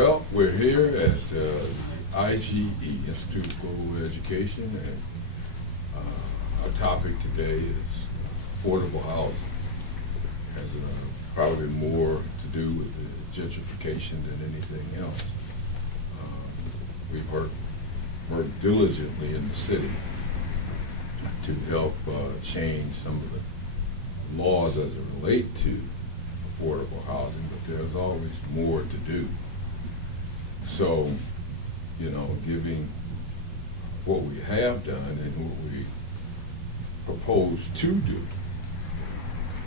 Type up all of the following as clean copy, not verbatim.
Well, we're here at IGE, Institute of Global Education, and our topic today is affordable housing. It has probably more to do with the gentrification than anything else. We've worked diligently in the city to help change some of the laws as it relate to affordable housing, but there's always more to do. So, you know, giving what we have done and what we propose to do.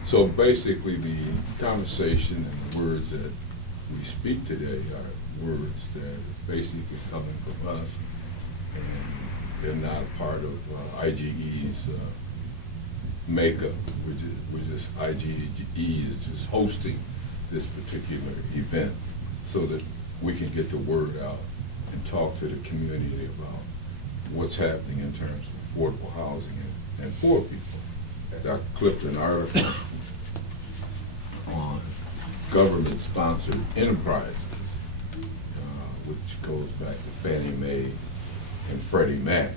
So basically the conversation and the words that we speak today are words that are basically coming from us, and they're not part of IGE's makeup. IGE is just hosting this particular event so that we can get the word out and talk to the community about what's happening in terms of affordable housing and poor people. I clipped an article on government-sponsored enterprises, which goes back to Fannie Mae and Freddie Mac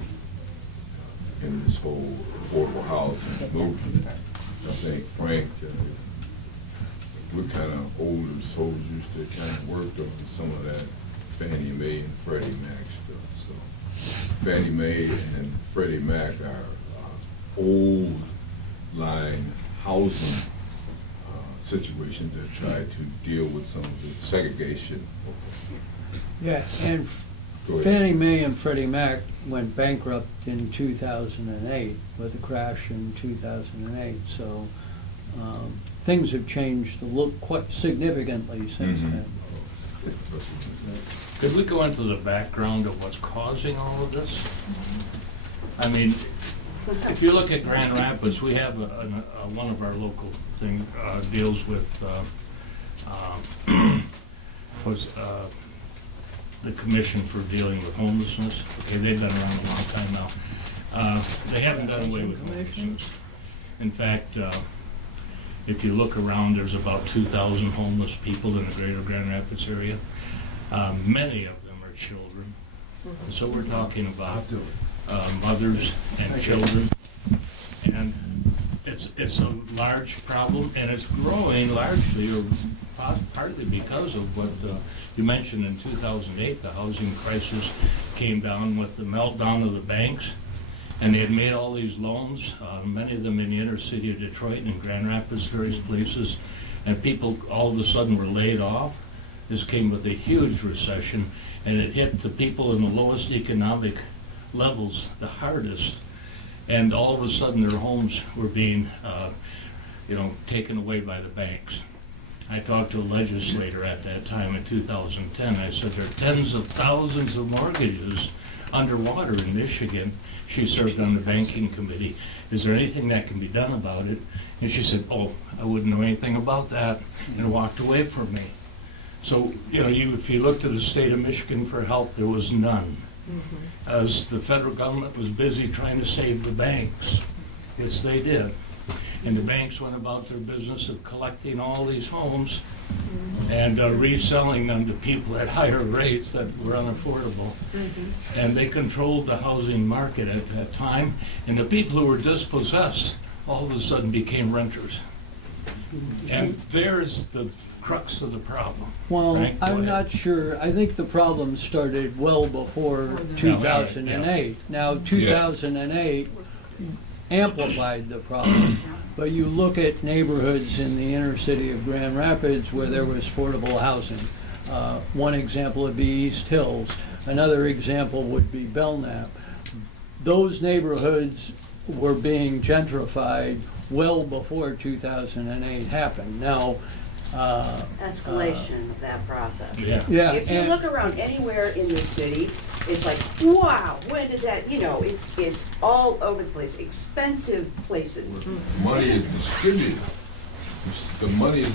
in this whole affordable housing movement. I think, Frank, we're kind of older soldiers that kind of worked on some of that Fannie Mae and Freddie Mac stuff. So Fannie Mae and Freddie Mac are old line housing situations that try to deal with some of the segregation. Yeah, and Fannie Mae and Freddie Mac went bankrupt in 2008 with the crash in 2008. So things have changed quite significantly since then. Could we go into the background of what's causing all of this? I mean, if you look at Grand Rapids, we have one of our local thing deals with the Commission for Dealing with Homelessness. Okay, they've been around a long time now. They haven't done away with homelessness. In fact, if you look around, there's about 2,000 homeless people in the greater Grand Rapids area. Many of them are children. So we're talking about mothers and children. And it's a large problem, and it's growing largely or partly because of what you mentioned in 2008. The housing crisis came down with the meltdown of the banks, and they had made all these loans, many of them in the inner city of Detroit and Grand Rapids, various places, and people all of a sudden were laid off. This came with a huge recession, and it hit the people in the lowest economic levels the hardest. And all of a sudden their homes were being taken away by the banks. I talked to a legislator at that time in 2010. I said, there are tens of thousands of mortgages underwater in Michigan. She served on the banking committee. Is there anything that can be done about it? And she said, oh, I wouldn't know anything about that, and walked away from me. So, if you look to the state of Michigan for help, there was none. As the federal government was busy trying to save the banks. Yes, they did. And the banks went about their business of collecting all these homes and reselling them to people at higher rates that were unaffordable. And they controlled the housing market at that time. And the people who were dispossessed all of a sudden became renters. And there's the crux of the problem. Well, Frank, I'm not sure. I think the problem started well before 2008. Yeah. Now, 2008 amplified the problem. But you look at neighborhoods in the inner city of Grand Rapids where there was affordable housing. One example would be East Hills. Another example would be Belknap. Those neighborhoods were being gentrified well before 2008 happened. Now, escalation of that process. yeah, If you look around anywhere in the city, it's like, wow, when did that, it's all over the place, expensive places. Money is distributed. The money is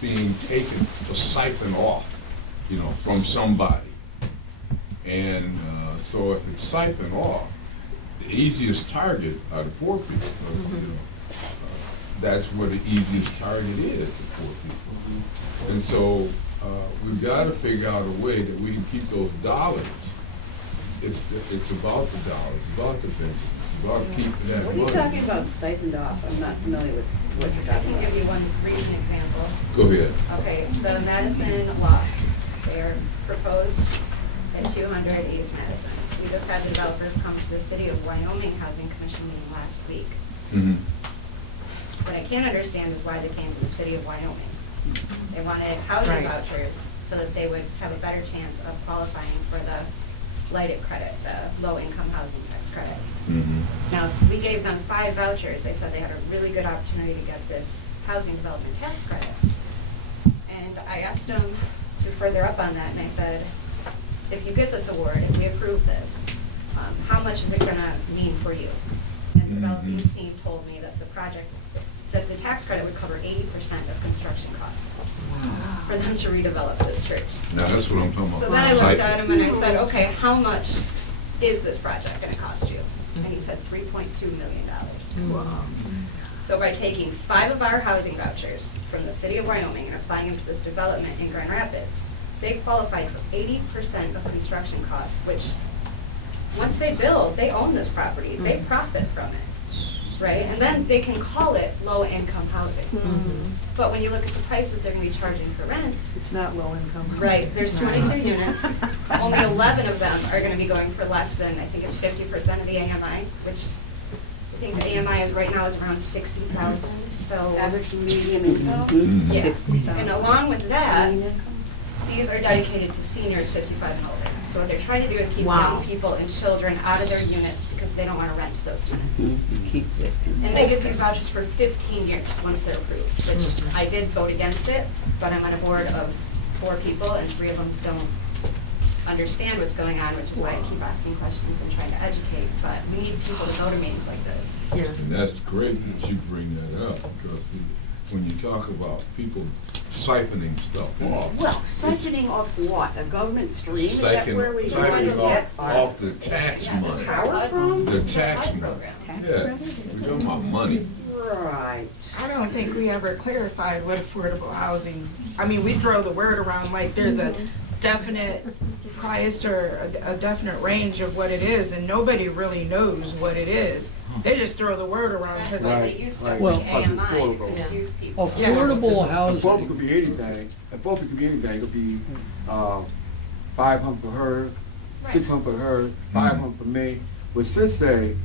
being taken or siphoned off, from somebody. And so if it's siphoned off, the easiest target are the poor people. that's where the easiest target is to poor people. And so, we've gotta figure out a way that we can keep those dollars. It's about the dollars, it's about the pensions, it's about keeping that What money. are you talking about siphoned off? I'm not familiar with what you're I talking can about. give you one recent example. Go ahead. Okay, the Madison lofts, they're proposed at 200 East Madison. We just had developers come to the City of Wyoming Housing Commission meeting last week. Mm-hmm. What I can't understand is why they came to the City of Wyoming. They wanted housing vouchers so that they would have a better chance of qualifying for the lighted credit, the low-income housing tax credit. Mm-hmm. Now, we gave them 5 vouchers. They said they had a really good opportunity to get this housing development tax credit. And I asked them to further up on that, and I said, if you get this award, if we approve this, how much is it gonna mean for you? And the developing team told me that the project, that the tax credit would cover 80% of construction costs for them to redevelop this church. Now, that's what I'm talking about. So then I looked at him and I said, okay, how much is this project gonna cost you? And he said $3.2 million. Wow. So by taking 5 of our housing vouchers from the City of Wyoming and applying them to this development in Grand Rapids, they qualified for 80% of construction costs, which, once they build, they own this property, they profit from it, right? And then they can call it low-income housing. But when you look at the prices they're gonna be charging for rent, It's not low income. right, there's 22 units, only 11 of them are gonna be going for less than, I think it's 50% of the AMI, which I think the AMI is right now is around 60,000, so. Average medium income? Mhm. Yeah, and along with that, these are dedicated to seniors 55 and older. So what they're trying to do is keep Wow. young people and children out of their units because they don't want to rent those units. Keeps it. And they get these vouchers for 15 years once they're approved, which I did vote against it, but I'm on a board of 4 people and 3 of them don't understand what's going on, which is why I keep asking questions and trying to educate. But we need people to go to meetings like this. And that's great that you bring that up, because when you talk about people siphoning stuff off. Well, siphoning off what? A government stream? Is that where we Siphoning want to get off the tax Yeah, money. power from? The tax money. program. Yeah, we're talking about money. Right. I don't think we ever clarified what affordable housing, I mean, we throw the word around like there's a definite price or a definite range of what it is, and nobody really knows what it is. They just throw the word around That's because why I, they used to, Well- like AMI, confuse people. Affordable Affordable housing, could be anything, affordable could be anything, it could be, 500 for her, 600 for her, 500 for me. But since say,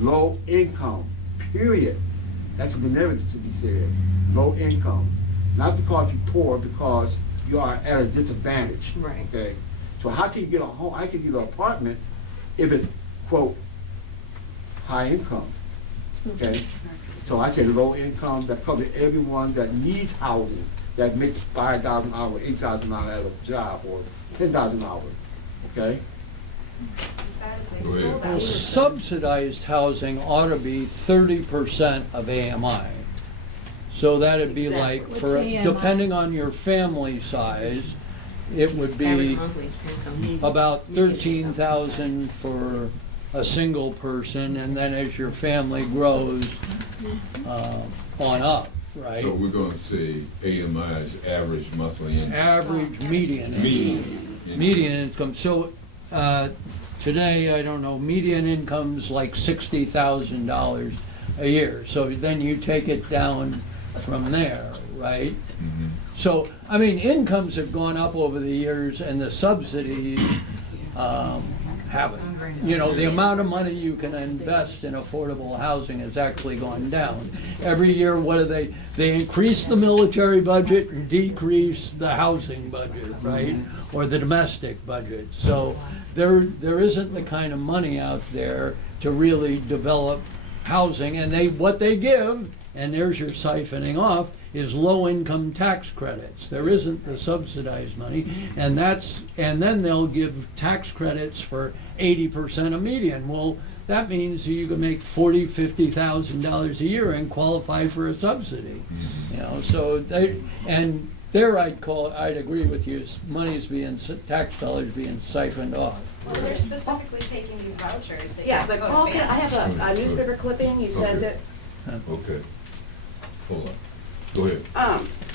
low income, period, that's what the narrative should be said, low income. Not because you're poor, because you are at a disadvantage. Right. Okay, so how can you get a home, I can get an apartment if it's, quote, high income, okay? So I say low income, that covers everyone that needs housing, that makes $5,000 an hour, $8,000 out of a job, or $10,000 an hour, okay? That is, they Go stole ahead. that. well, subsidized housing ought to be 30% of AMI. So that'd be like, Exactly. for, What's AMI? depending on your family size, it would be Average monthly income. about 13,000 for a single person, and then as your family grows, on up, right? So we're gonna say AMI is average monthly income. Average median. income. Median. Median income, so, today, I don't know, median income's like $60,000 a year, so then you take it down from there, right? Mhm. So, I mean, incomes have gone up over the years and the subsidies, haven't. You know, the amount of money you can invest in affordable housing has actually gone down. Every year, what do they increase the military budget and decrease the housing budget, right? Or the domestic budget. So there isn't the kind of money out there to really develop housing, and what they give, and there's your siphoning off, is low-income tax credits. There isn't the subsidized money, and then they'll give tax credits for 80% of median. Well, that means you can make $40,000, $50,000 a year and qualify for a subsidy. You know, so I'd agree with you, money's being, tax dollars being siphoned off. Well, they're specifically taking these vouchers that you Yeah, have to but go to Paul, I have families. a newspaper clipping, you said Okay. that Okay. hold on. Go ahead.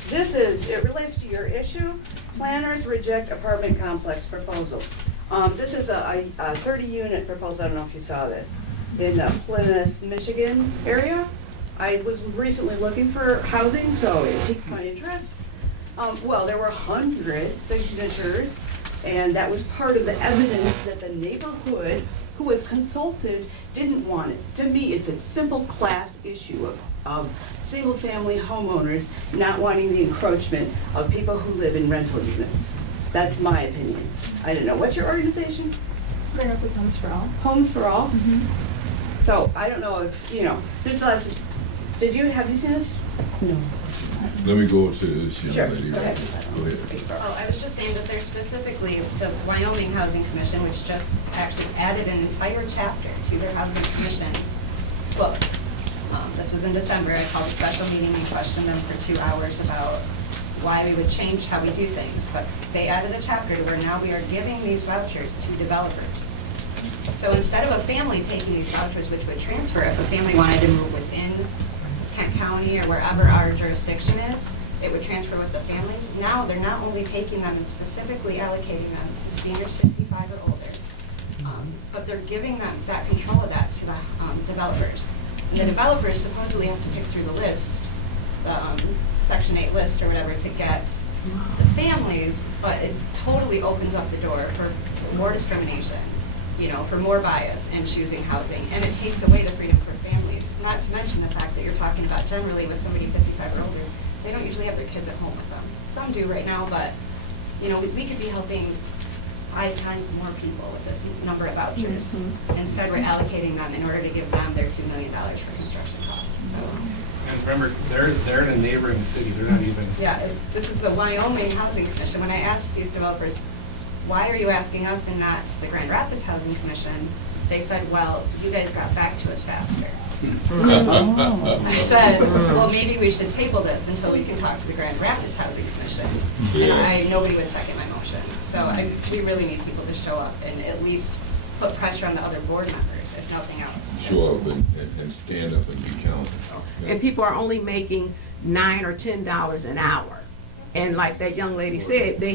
It relates to your issue. Planners reject apartment complex proposal. This is a 30-unit proposal, I don't know if you saw this, in the Plymouth, Michigan area. I was recently looking for housing, so it piqued my interest. Well, there were 100 signatures, and that was part of the evidence that the neighborhood who was consulted didn't want it. To me, it's a simple class issue of single-family homeowners not wanting the encroachment of people who live in rental units. That's my opinion. I don't know. What's your organization? Grand Rapids Homes for All. Homes for All? So I don't know if, have you seen this? No. Let me go to this young Sure, lady. go ahead. Go ahead. Oh, I was just saying that there's specifically the Wyoming Housing Commission, which just actually added an entire chapter to their Housing Commission book. This was in December. I called a special meeting and questioned them for 2 hours about why we would change how we do things. But they added a chapter to where now we are giving these vouchers to developers. So instead of a family taking these vouchers, which would transfer if a family wanted to move within Kent County or wherever our jurisdiction is, it would transfer with the families. Now they're not only taking them and specifically allocating them to seniors 55 or older, but they're giving them that control of that to the developers. And the developers supposedly have to pick through the list, the Section 8 list or whatever, to get the families, but it totally opens up the door for more discrimination, for more bias in choosing housing, and it takes away the freedom for families. Not to mention the fact that you're talking about generally with somebody 55 or older, they don't usually have their kids at home with them. Some do right now, but we could be helping 5 times more people with this number of vouchers. Instead, we're allocating them in order to give them their $2 million for construction costs. So. And remember, they're in a neighboring city. They're not even. Yeah, this is the Wyoming Housing Commission. When I asked these developers, why are you asking us and not the Grand Rapids Housing Commission? They said, well, you guys got back to us faster. I said, well, maybe we should table this until we can talk to the Grand Rapids Housing Commission. And nobody would second my motion. So we really need people to show up and at least put pressure on the other board members, if nothing else. Show up and stand up and be counted. Yeah. And people are only making $9 or $10 an hour. And like that young lady said, there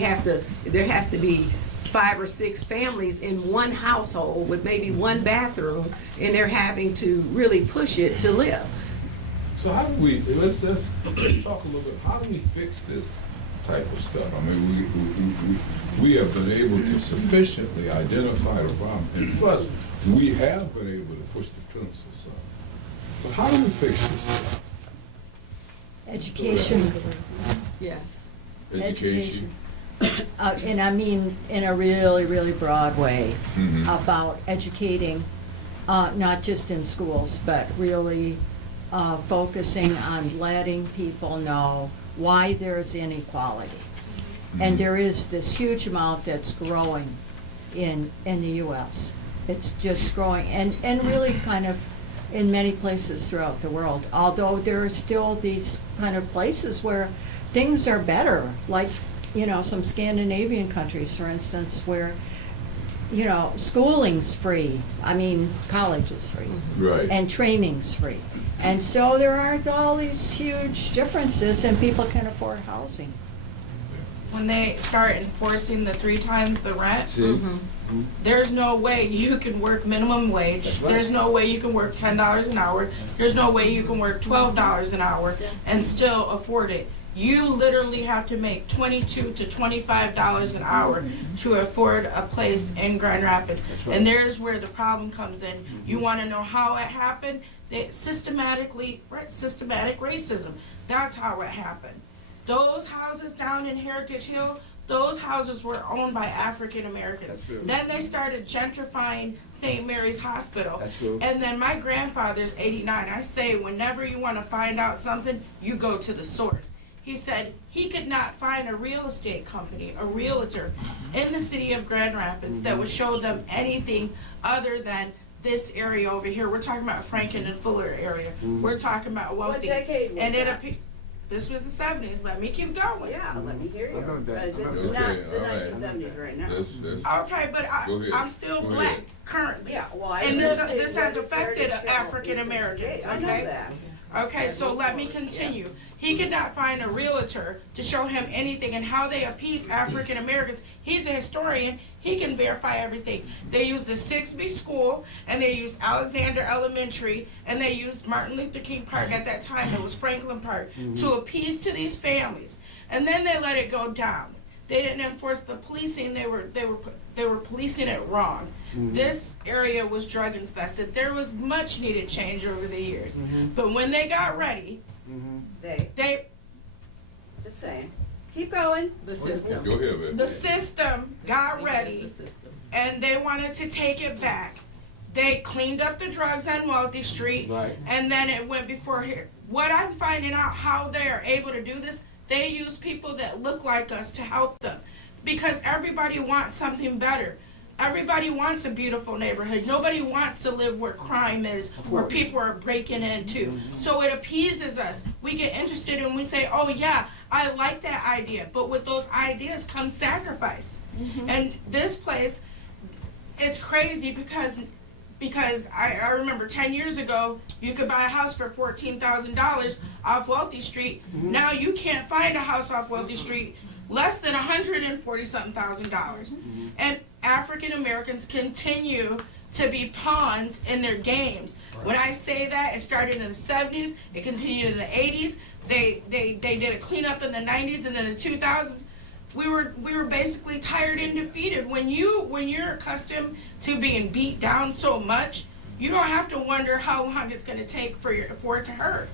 has to be 5 or 6 families in one household with maybe one bathroom, and they're having to really push it to live. So how do we, let's talk a little bit, how do we fix this type of stuff? I mean, we have been able to sufficiently identify the problem, and plus, we have been able to push the pencils up. But how do we fix this stuff? Education. Yes. Education. And I mean in a really, really broad way Mhm. about educating, not just in schools, but really focusing on letting people know why there's inequality. And there is this huge amount that's growing in the U.S. It's just growing, and really kind of in many places throughout the world, although there are still these kind of places where things are better, like some Scandinavian countries, for instance, where schooling's free. I mean, college is free. Right. And training's free. And so there aren't all these huge differences, and people can afford housing. When they start enforcing the 3 times the rent, See? there's no way you can work minimum wage. That's right. There's no way you can work $10 an hour. There's no way you can work $12 an hour and still afford it. You literally have to make $22 to $25 an hour to afford a place in Grand Rapids. right. And there's where the problem comes in. You want to know how it happened? Systematic racism. That's how it happened. Those houses down in Heritage Hill, those houses were owned by African Americans. That's true. Then they started gentrifying St. Mary's Hospital. That's true. And then my grandfather's 89. I say, whenever you want to find out something, you go to the source. He said he could not find a real estate company, a realtor in the city of Grand Rapids that would show them anything other than this area over here. We're talking about Franklin and Fuller area. We're talking about What wealthy. decade was And it that? this was the 70s. Let me keep going. Yeah, let me hear you. I'm going back. Because it's Okay, not all the right. 1970s right now. Okay, but Go ahead. I'm still Go black ahead. currently. Yeah, well, I And lived this in has Heritage affected Hill in African Americans, 68. I know okay? that. Okay, so let me continue. He could not find a realtor to show him anything and how they appease African Americans. He's a historian. He can verify everything. They used the Sixby School, and they used Alexander Elementary, and they used Martin Luther King Park at that time. It was Franklin Park to appease to these families, and then they let it go down. They didn't enforce the policing. They were policing it wrong. This area was drug infested. There was much needed change over the years, but when they got ready, they Just saying. Keep going. The system. Go ahead, man. the system got ready, The system. and they wanted to take it back. They cleaned up the drugs on Wealthy Street, Right. and then it went before here. What I'm finding out how they are able to do this, they use people that look like us to help them, because everybody wants something better. Everybody wants a beautiful neighborhood. Nobody wants to live where crime is, where people are breaking into. So it appeases us. We get interested and we say, oh yeah, I like that idea. But with those ideas comes sacrifice. And this place, it's crazy because I remember 10 years ago, you could buy a house for $14,000 off Wealthy Street. Now you can't find a house off Wealthy Street less than $140,000. And African Americans continue to be pawns in their games. When I say that, it started in the 70s, it continued in the 80s. They did a cleanup in the 90s, and then the 2000s. We were basically tired and defeated. When you're accustomed to being beat down so much, you don't have to wonder how long it's going to take for it to hurt.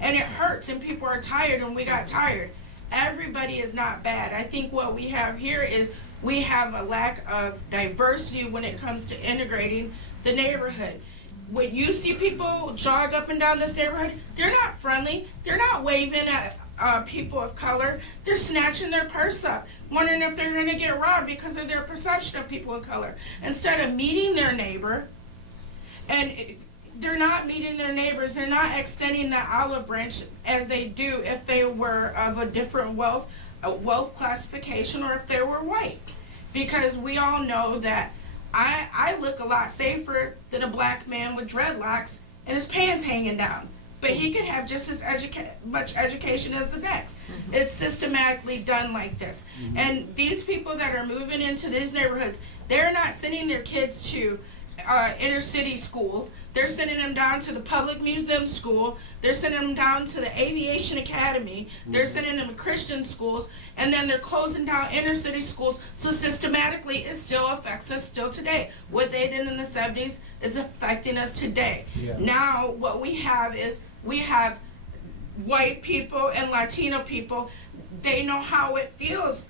And it hurts, and people are tired, and we got tired. Everybody is not bad. I think what we have here is we have a lack of diversity when it comes to integrating the neighborhood. When you see people jog up and down this neighborhood, they're not friendly. They're not waving at people of color. They're snatching their purse up, wondering if they're going to get robbed because of their perception of people of color. Instead of meeting their neighbor, and they're not meeting their neighbors, they're not extending the olive branch as they do if they were of a different wealth classification, or if they were white. Because we all know that I look a lot safer than a black man with dreadlocks and his pants hanging down. But he could have just as much education as the next. It's systematically done like this. And these people that are moving into these neighborhoods, they're not sending their kids to inner city schools. They're sending them down to the public museum school. They're sending them down to the aviation academy. They're sending them to Christian schools, and then they're closing down inner city schools. So systematically, it still affects us still today. What they did in the 70s is affecting us today. Now, what we have is we have white people and Latino people. They know how it feels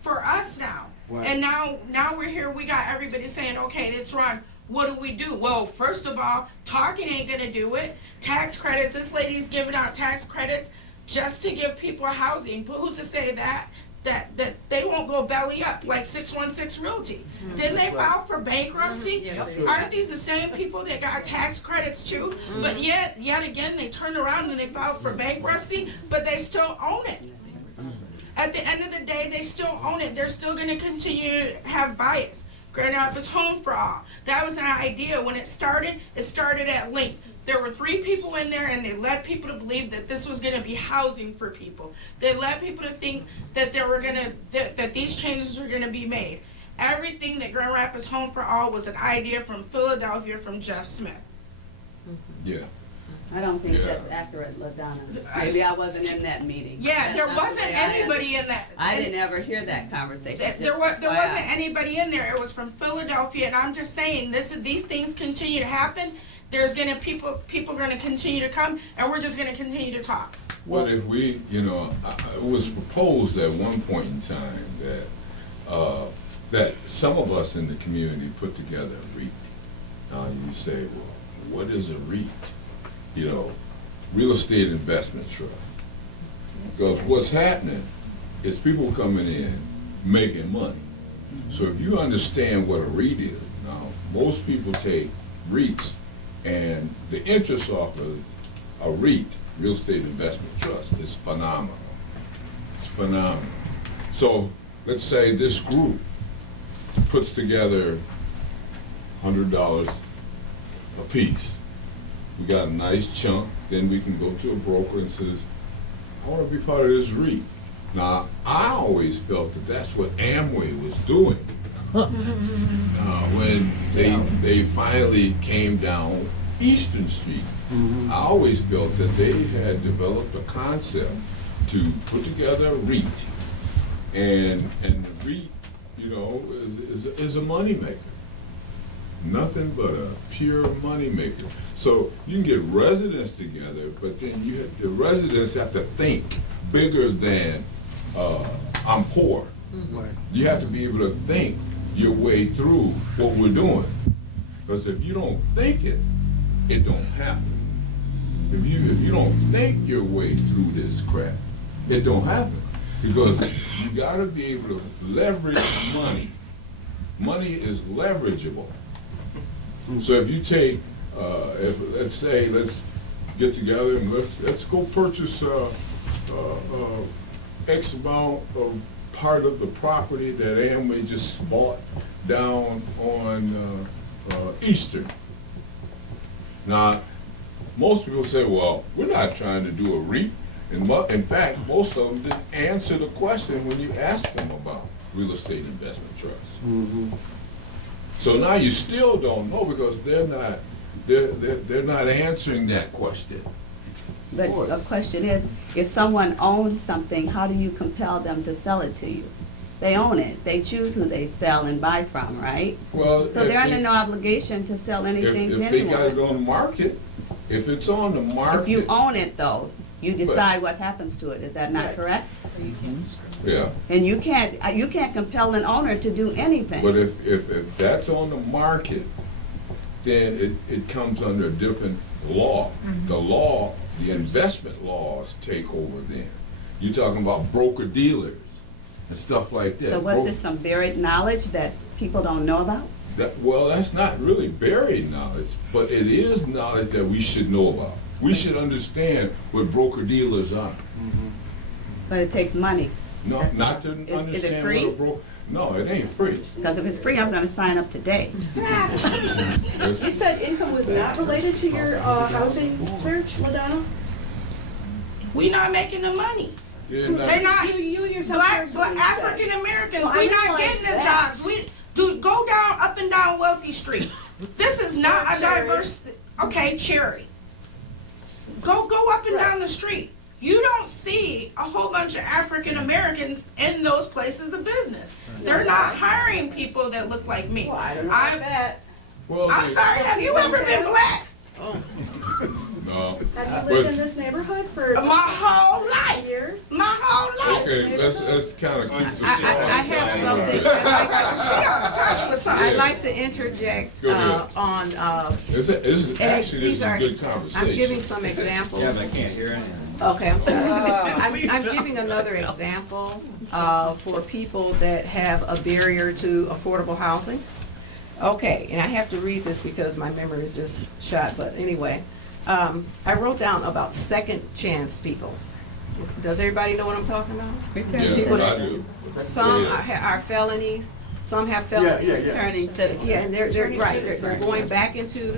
for us now. Right. And now we're here. We got everybody saying, okay, it's wrong. What do? Well, first of all, talking ain't gonna do it. Tax credits, this lady's giving out tax credits just to give people housing. But who's to say that they won't go belly up like 616 Realty? Didn't they file for bankruptcy? Yes, they did. Aren't these the same people that got tax credits too? But yet again, they turned around and they filed for bankruptcy, but they still own it. At the end of the day, they still own it. They're still gonna continue to have bias. Grand Rapids Home for All. That was an idea. When it started at Link. There were 3 people in there, and they led people to believe that this was going to be housing for people. They led people to think that that these changes were going to be made. Everything that Grand Rapids Home for All was an idea from Philadelphia, from Jeff Smith. Yeah. I don't think Yeah. that's accurate, LaDonna. Maybe I wasn't in that meeting. Yeah, there That's not wasn't the way I anybody in that. I didn't ever hear that conversation. There wasn't anybody in there. It was from Philadelphia, and I'm just saying, these things continue to happen. There's gonna people gonna continue to come, and we're just gonna continue to talk. Well, if we, it was proposed at one point in time that some of us in the community put together a REIT. You say, well, what is a REIT? Real estate investment trust. Because what's happening is people coming in making money. So if you understand what a REIT is, now most people take REITs, and the interest off of a REIT, real estate investment trust, is phenomenal. It's phenomenal. So let's say this group puts together $100 a piece. We got a nice chunk then we can go to a broker and says, I want to be part of this REIT. Now, I always felt that that's what Amway was doing. When they finally came down Eastern Street, I always felt that they had developed a concept to put together a REIT, and the REIT, you know, is a moneymaker. Nothing but a pure moneymaker. So you can get residents together, but then the residents have to think bigger than I'm poor. You have to be able to think your way through what we're doing. Because if you don't think it, it don't happen. If you don't think your way through this crap, it don't happen. Because you gotta be able to leverage money. Money is leverageable. So if you take, let's get together and let's go purchase X amount of part of the property that Amway just bought down on Eastern. Now, most people say, well, we're not trying to do a REIT. In fact, most of them didn't answer the question when you asked them about real estate investment trusts. So now you still don't know because they're not answering that question. But the question is, if someone owns something, how do you compel them to sell it to you? They own it. They choose who they sell and buy from, right? Well, So they're under no obligation to sell anything to if they got it anyone. on the market, if it's on the market. If you own it, though, you decide what happens to it. Is that not correct? Yeah. And you can't compel an owner to do anything. But if that's on the market, then it comes under a different law. The investment laws take over then. You're talking about broker-dealers and stuff like that. So was this some buried knowledge that people don't know about? Well, that's not really buried knowledge, but it is knowledge that we should know about. We should understand what broker-dealers are. But it takes money. No, not to Is it understand free? what a broker. No, it ain't free. Because if it's free, I'm gonna sign up today. You said income was not related to your housing search, LaDonna? We not making the money. Yeah, They not, You yourself black personally said. African Americans, Well, I we not realize getting the that. jobs. Go down, up and down Wealthy Street. This is not a Cherry. diverse, okay, Cherry. Go up and down the street. You don't see a whole bunch of African Americans in those places of business. They're not hiring people that look like me. Well, I don't know about that. Well, I'm sorry, have you ever been black? No. Have you lived in this neighborhood for My whole life. years? My whole life. Okay, let's kind of keep some. I have something I'd like to, she ought to touch with something. Yeah. I'd like to interject Go ahead. on, Actually, these this is are, a good conversation. I'm giving some examples. Yeah, but I can't hear anything. Okay, I'm sorry. I'm giving another example for people that have a barrier to affordable housing. Okay, and I have to read this because my memory is just shot, but anyway. I wrote down about second chance people. Does everybody know what I'm talking about? Yeah, People I that- do. Some Go ahead. are felonies, some have felonies. Turning citizens. Yeah, and they're right, they're going back into,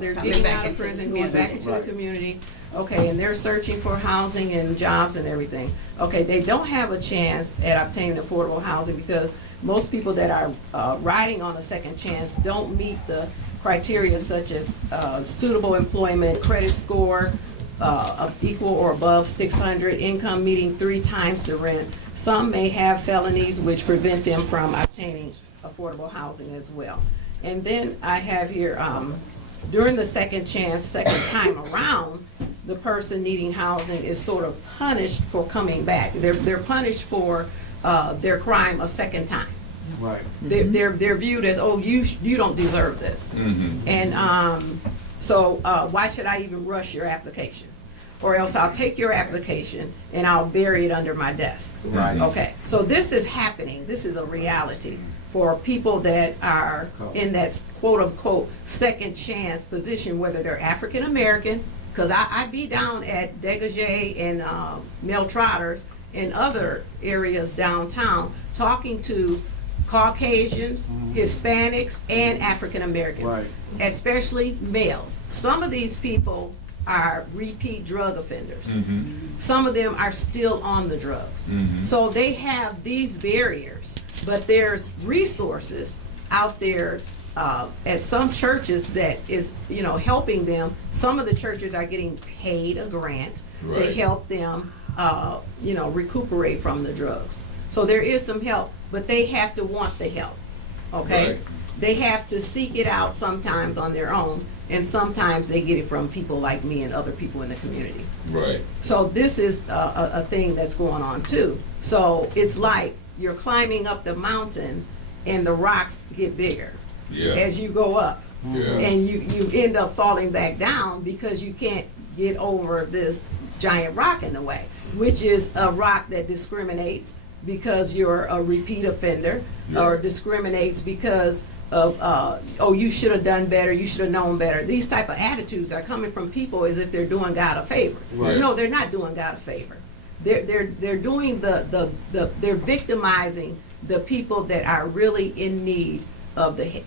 they're getting out of prison, going back into the community. Okay, and they're searching for housing and jobs and everything. Okay, they don't have a chance at obtaining affordable housing because most people that are riding on a second chance don't meet the criteria such as suitable employment, credit score of equal or above 600, income meeting 3 times the rent. Some may have felonies which prevent them from obtaining affordable housing as well. And then I have here, during the second time around, the person needing housing is sort of punished for coming back. They're punished for their crime a second time. Right. They're viewed as, oh, you don't deserve this. And so why should I even rush your application? Or else I'll take your application and I'll bury it under my desk. Right. Okay, so this is happening. This is a reality for people that are in that quote-unquote second chance position, whether they're African American, because I be down at Degage and Mel Trotters and other areas downtown talking to Caucasians, Hispanics, and African Americans, Right. especially males. Some of these people are repeat drug offenders. Mm-hmm. Some of them are still on the drugs. Mhm. So they have these barriers, but there's resources out there at some churches that is, helping them. Some of the churches are getting paid a grant to Right. help them, recuperate from the drugs. So there is some help, but they have to want the help, okay? Right. They have to seek it out sometimes on their own, and sometimes they get it from people like me and other people in the community. Right. So this is a thing that's going on too. So it's like you're climbing up the mountain and the rocks get bigger Yeah. as you go up. Yeah. And you end up falling back down because you can't get over this giant rock in the way, which is a rock that discriminates because you're a repeat offender, Yeah. or discriminates because of, you should have done better, you should have known better. These type of attitudes are coming from people as if they're doing God a favor. Right. No, they're not doing God a favor. They're doing they're victimizing the people that are really in need of the help.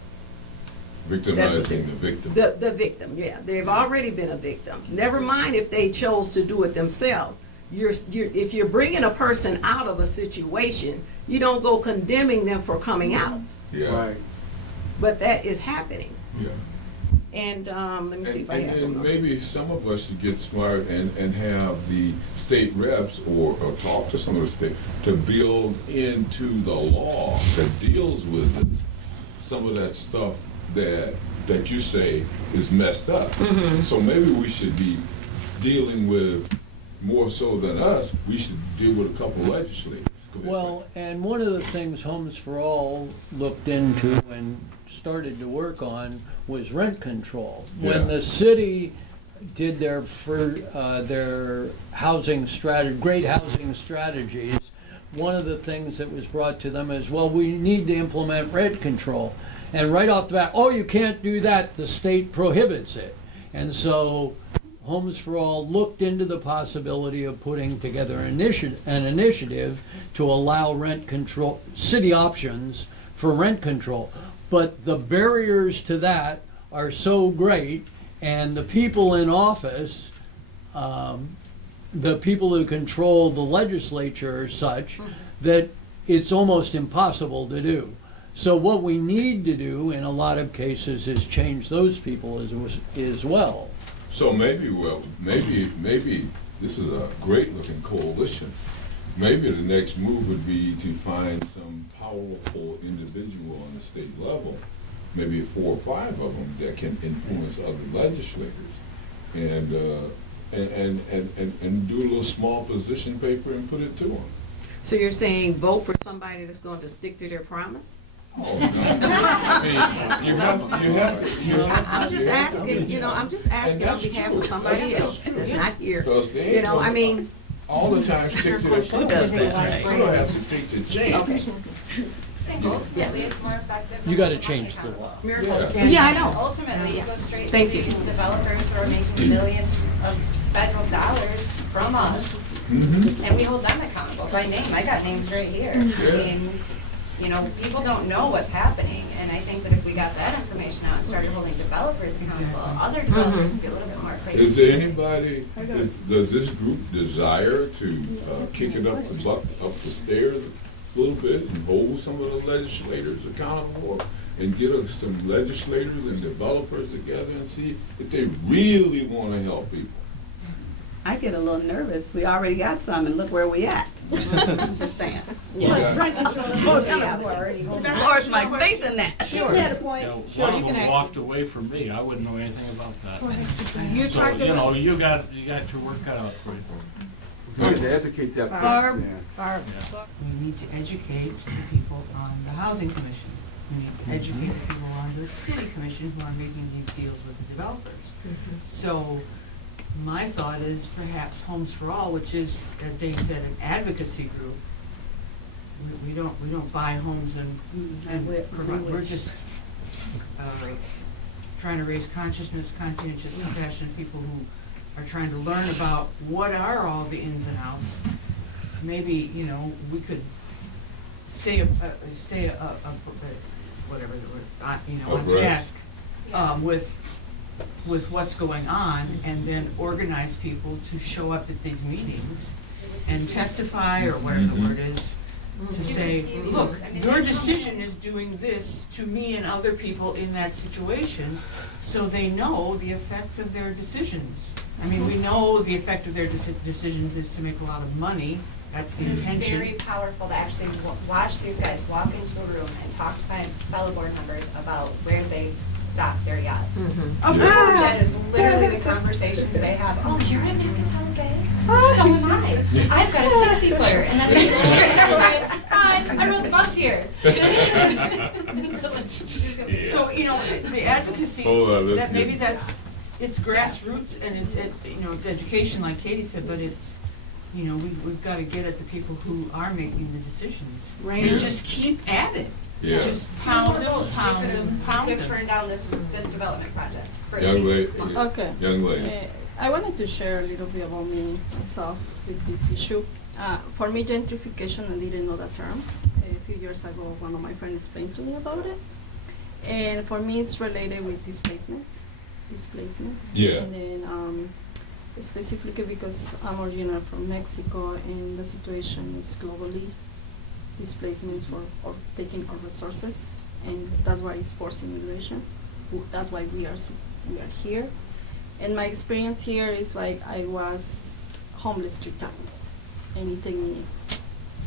Victimizing the victim. The victim, yeah. They've already been a victim. Never mind if they chose to do it themselves. If you're bringing a person out of a situation, you don't go condemning them for coming out. Yeah. Right. But that is happening. Yeah. And let me see if I have And them. maybe some of us should get smart and have the state reps or talk to some of the state to build into the law that deals with some of that stuff that you say is messed up. Mm-hmm. So maybe we should be dealing with, more so than us, we should deal with a couple legislators. Go ahead. Well, and one of the things Homes for All looked into and started to work on was rent control. Yeah. When the city did their housing strategy, great housing strategies, one of the things that was brought to them is, well, we need to implement rent control. And right off the bat, oh, you can't do that, the state prohibits it. And so Homes for All looked into the possibility of putting together an initiative to allow rent control, city options for rent control. But the barriers to that are so great, and the people in office, the people who control the legislature are such that it's almost impossible to do. So what we need to do in a lot of cases is change those people as well. So maybe this is a great looking coalition. Maybe the next move would be to find some powerful individual on the state level, maybe 4 or 5 of them that can influence other legislators, and do a little small position paper and put it to them. So you're saying vote for somebody that's going to stick to their promise? Oh, no. I mean, you have to. I'm just asking, I'm just asking on that's behalf true. of somebody That's else true. that's not here. Because they ain't I mean, all the time stick to their promise. You don't have to take the change. okay. I think ultimately it's more effective. You gotta change the law. Yeah, I know. Ultimately, it goes straight Thank to you. these developers who are making millions of federal dollars from us, Mhm. and we hold them accountable by name. I got names right here. Yeah. I mean, people don't know what's happening, and I think that if we got that information out and started holding developers accountable, other developers would be a little bit more crazy. Is there anybody, does this group desire to kick it up the stairs a little bit and hold some of the legislators accountable, and get us some legislators and developers together and see if they really want to help people? I get a little nervous. We already got some, and look where we at. Just saying. Lord's my faith in that. Sure. You had a point. You know, Sure, one you of can them ask walked away from me. I wouldn't know anything about that. You So, talked about. you got your work cut out for you. We need to educate that Barb, person. Barb, We need to educate the people on the housing commission. We need to educate the people on the city commission who are making these deals with the developers. So my thought is perhaps Homes for All, which is, as Dane said, an advocacy group. We don't buy homes and provide, we're just trying to raise consciousness, conscientious, compassionate people who are trying to learn about what are all the ins and outs. Maybe, we could stay whatever the word, on Abreast. task, with with what's going on and then organize people to show up at these meetings and testify, or whatever the word is, to say, look, your decision is doing this to me and other people in that situation, so they know the effect of their decisions. I mean, we know the effect of their decisions is to make a lot of money. That's the It's intention. very powerful to actually watch these guys walk into a room and talk to my fellow board members about where they dock their yachts. Of Yeah. course. That is literally the conversations they have. Oh, you're in Mercantile Bay? So am I. I've got a 60-footer. And then they I rode the bus here. So, you know, the advocacy, Hold on, let's that maybe get- that's, it's grassroots and it's, you know, it's education, like Katie said, but it's, you know, we've got to get at the people who are making the decisions. Right. And Yeah. just keep at it. Yeah. Just pound them, You pound could them, have pound them. turned down this development project for at Young least lady, months. Okay. young lady. I wanted to share a little bit about me myself with this issue. For me, gentrification, I didn't know that term. A few years ago, one of my friends explained to me about it. And for me, it's related with displacements. Yeah. And then specifically because I'm originally from Mexico, and the situation is globally displacements for or taking our resources, and that's why it's forced immigration. That's why we are here. And my experience here is like I was homeless 3 times, and it took me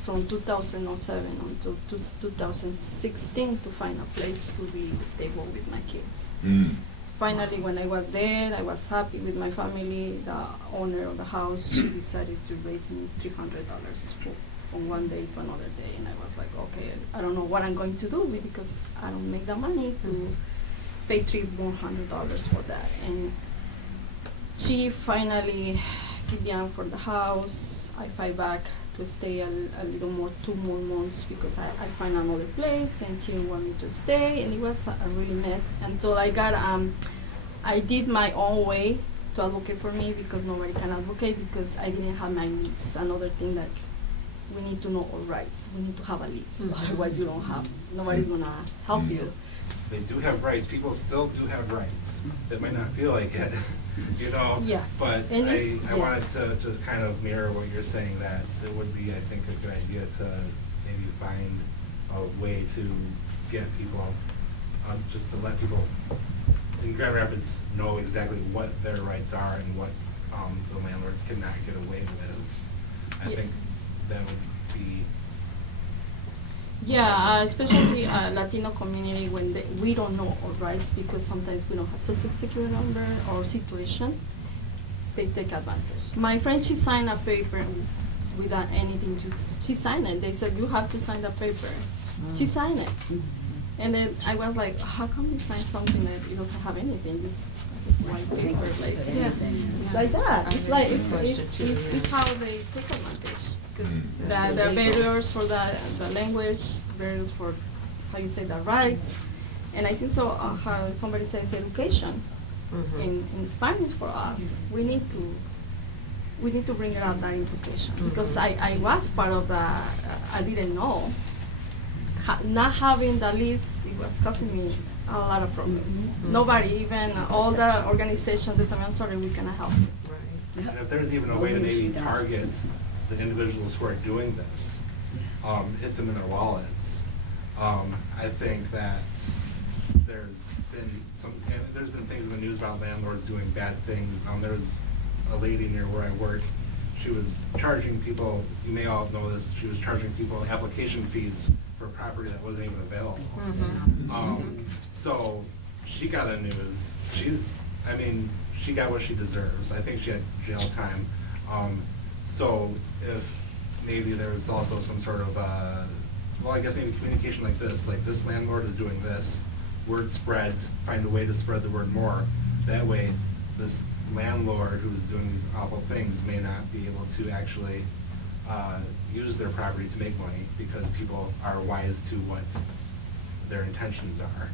from 2007 until 2016 to find a place to be stable with my kids. Mm. Finally, when I was there, I was happy with my family. The owner of the house, she decided to raise me $300 from one day to another day, and I was like, okay, I don't know what I'm going to do because I don't make the money to pay $300 more for that. And she finally gave me out for the house. I fight back to stay a little more, 2 more months, because I find another place, and she didn't want me to stay, and it was a really mess until I got I did my own way to advocate for me, because nobody can advocate because I didn't have my lease. Another thing that we need to know our rights. We need to have a lease. Otherwise, you don't have. Nobody's gonna help you. They do have rights, people still do have rights. They might not feel like it, you know? Yes. But And I it's- wanted to just kind of mirror what you're saying, that it would be, I think, a good idea to maybe find a way to get people, just to let people in Grand Rapids know exactly what their rights are and what the landlords cannot get away with. I Yeah. think that would be, Yeah, especially Latino community, when we don't know our rights because sometimes we don't have social security number or situation, they take advantage. My friend, she signed a paper without anything, just she signed it. They said, you have to sign the paper. She signed it. And then I was like, how come you sign something that it doesn't have anything? This white paper, like, yeah, it's like that. It's like, it's how they take advantage. Because there are barriers for the language, barriers for how you say the rights. And I think so, how somebody says education in Spanish for us. We need to bring it out, that education. Because I was part of that, I didn't know. Not having the list, it was causing me a lot of problems. Nobody, even all the organizations, they told me, I'm sorry, we cannot help you. and if there's even a way to maybe target the individuals who are doing this, hit them in their wallets. I think that there's been things in the news about landlords doing bad things. There was a lady near where I work. She was charging people, you may all know this, she was charging people application fees for a property that wasn't even available. So she got the news. She got what she deserves. I think she had jail time. So if maybe there's also some sort of, I guess maybe communication like this landlord is doing this, word spreads, find a way to spread the word more. That way, this landlord who's doing these awful things may not be able to actually use their property to make money, because people are wise to what their intentions are.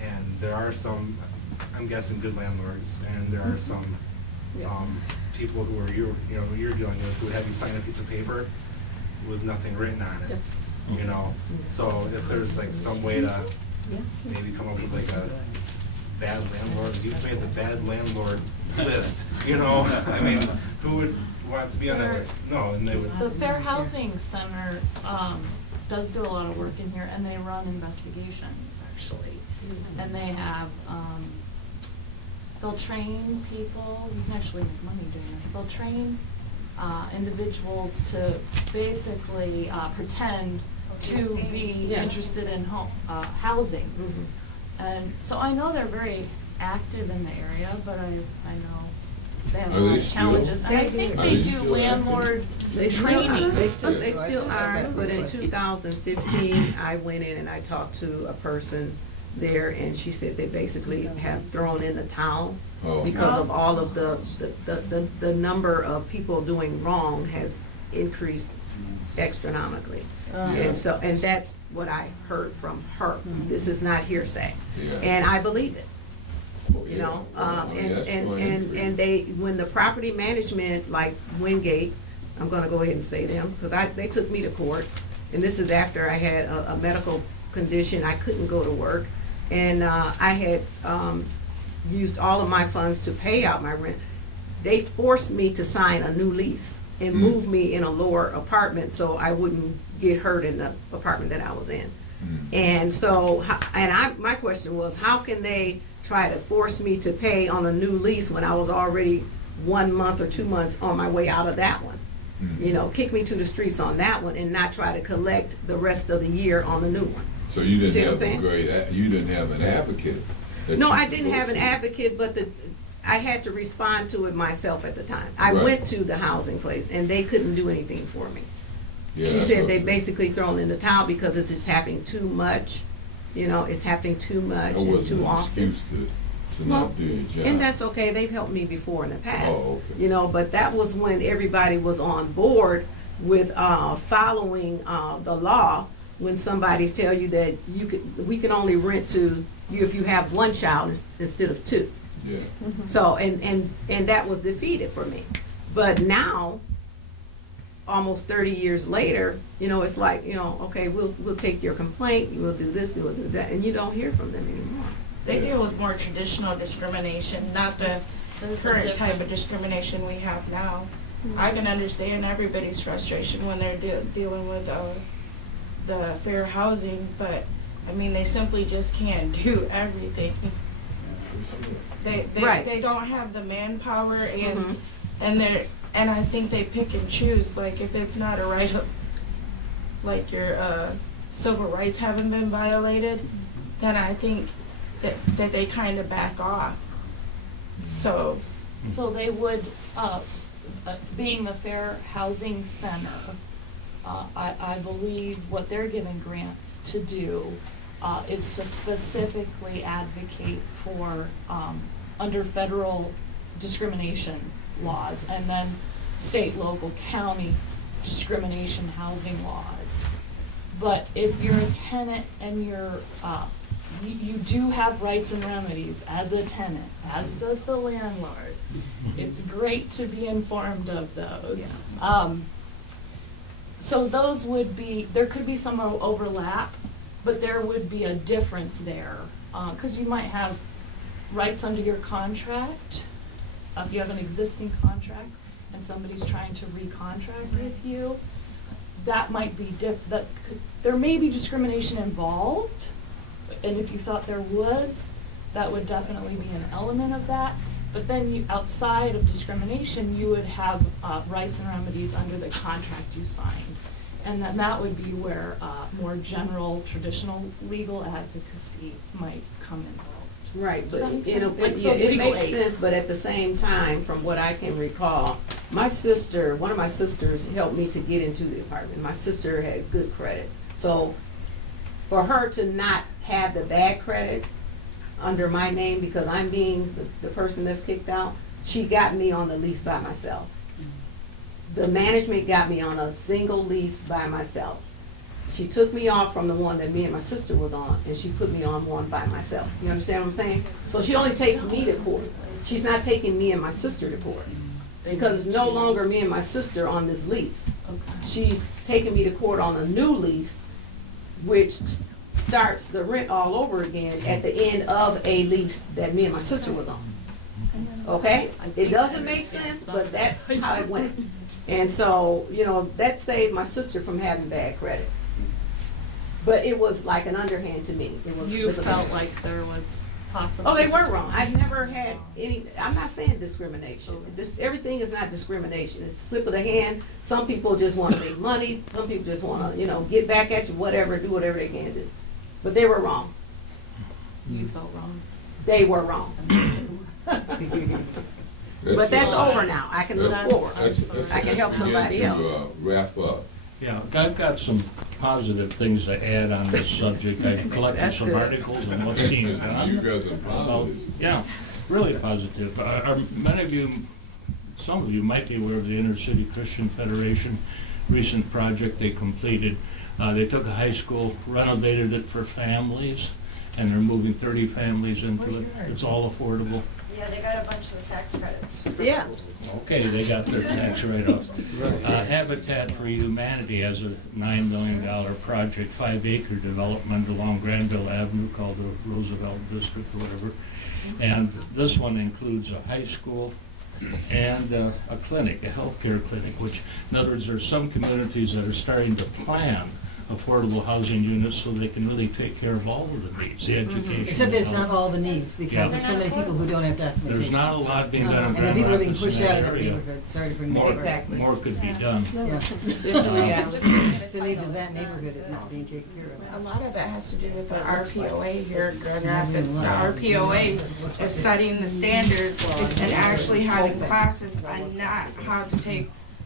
And there are some, I'm guessing, good landlords, and there are some people who are you're dealing with, who would have you sign a piece of paper with nothing written on it. Yes. So if there's like some way to maybe come up with like bad landlord, you've made the bad landlord list, you know? I mean, who would want to be on that list? No, and they would. The Fair Housing Center does do a lot of work in here, and they run investigations, actually. And they have, they'll train people, you can actually make money doing this, they'll train individuals to basically pretend to be interested in housing. And so I know they're very active in the area, but I know they have a lot of challenges. And I think they do landlord training. They still are, but in 2015, I went in and I talked to a person there, and she said they basically have thrown in the towel because of all of the number of people doing wrong has increased astronomically. And so, and that's what I heard from her. This is not hearsay. And I believe it. You know, and they, when the property management, like Wingate, I'm gonna go ahead and say them, because they took me to court, and this is after I had a medical condition, I couldn't go to work, and I had used all of my funds to pay out my rent. They forced me to sign a new lease and move me in a lower apartment so I wouldn't get hurt in the apartment that I was in. And so, my question was, how can they try to force me to pay on a new lease when I was already 1 month or 2 months on my way out of that one? You know, kick me to the streets on that one and not try to collect the rest of the year on the new one. So you didn't See what have I'm a saying? great, you didn't have an advocate? No, I didn't have an advocate, but I had to respond to it myself at the time. I went to the housing place and they couldn't do anything for me. She said they basically thrown in the towel because it's just happening too much. You know, it's happening too much and too often. To not do your job. And that's okay, they've helped me before in the past. Oh, okay. You know, but that was when everybody was on board with following the law. When somebody tell you that we can only rent to you if you have one child instead of two. Yeah. So, and that was defeated for me. But now, almost 30 years later, you know, it's like, you know, okay, we'll take your complaint, we'll do this, we'll do that, and you don't hear from them anymore. They deal with more traditional discrimination, not the current type of discrimination we have now. I can understand everybody's frustration when they're dealing with the fair housing, but I mean, they simply just can't do everything. They don't have the manpower, and and I think they pick and choose. Like, if it's not a right of, like, your civil rights haven't been violated, then I think that they kind of back off. So they would, being the Fair Housing Center, I believe what they're giving grants to do is to specifically advocate for, under federal discrimination laws, and then state, local, county discrimination housing laws. But if you're a tenant and you do have rights and remedies as a tenant, as does the landlord. It's great to be informed of those. So those would be, there could be some overlap, but there would be a difference there. Because you might have rights under your contract. If you have an existing contract and somebody's trying to recontract with you, that might be there may be discrimination involved. And if you thought there was, that would definitely be an element of that. But then outside of discrimination, you would have rights and remedies under the contract you signed. And then that would be where more general, traditional legal advocacy might come involved. Right, Does that but make you know, sense? it makes sense, but at the same time, from what I can recall, one of my sisters helped me to get into the apartment. My sister had good credit. So for her to not have the bad credit under my name because I'm being the person that's kicked out, she got me on the lease by myself. The management got me on a single lease by myself. She took me off from the one that me and my sister was on, and she put me on one by myself. You understand what I'm saying? So she only takes me to court. She's not taking me and my sister to court. Because it's no longer me and my sister on this lease. She's taking me to court on a new lease, which starts the rent all over again at the end of a lease that me and my sister was on. Okay? It doesn't make sense, but that's how it went. And so, you know, that saved my sister from having bad credit. But it was like an underhand to me. It was You felt like there was possibly. Oh, they were wrong. I've never had any, I'm not saying discrimination. Everything is not discrimination. It's a slip of the hand. Some people just want to make money. Some people just want to, you know, get back at you, whatever, do whatever they can do. But they were wrong. You felt wrong. They were wrong. But that's over now. I can look forward. I can help somebody else. Wrap up. Yeah, I've got some positive things to add on this subject. I've collected That's some good. articles on what's being done. You guys are positive. Yeah, really positive. Many of you, some of you might be aware of the Inner City Christian Federation recent project they completed. They took a high school, renovated it for families, and they're moving 30 families into it. It's all affordable. Yeah, they got a bunch of tax credits. Yeah. Okay, they got their tax write-offs. Habitat for Humanity has a $9 million project, 5-acre development along Granville Avenue called the Roosevelt District or whatever. And this one includes a high school and a clinic, a healthcare clinic, which, in other words, there's some communities that are starting to plan affordable housing units so they can really take care of all of the needs, the education. Except that it's not all the needs, because Yeah. there's so many people who don't have documentation. There's not a lot being done in And the Grand people are being Rapids in pushed out that of that area. neighborhood, sorry to bring that More, up. Exactly. more could be done. Yeah. It's a reality. It's the needs of that neighborhood is not being taken care of. A lot of it has to do with the RPOA here in Grand Rapids. The RPOA is setting the standards and actually having classes on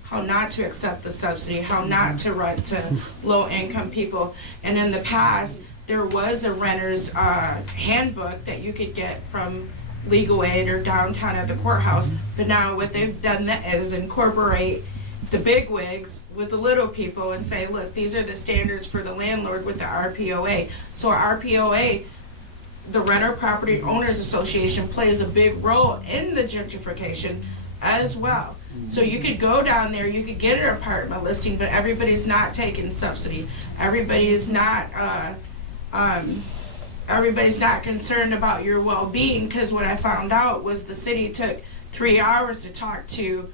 how not to accept the subsidy, how not to rent to low-income people. And in the past, there was a renter's handbook that you could get from Legal Aid or downtown at the courthouse. But now what they've done is incorporate the big wigs with the little people and say, look, these are the standards for the landlord with the RPOA. So RPOA, the Renter Property Owners Association, plays a big role in the gentrification as well. So you could go down there, you could get an apartment listing, but everybody's not taking subsidy. Everybody's not concerned about your well-being, because what I found out was the city took 3 hours to talk to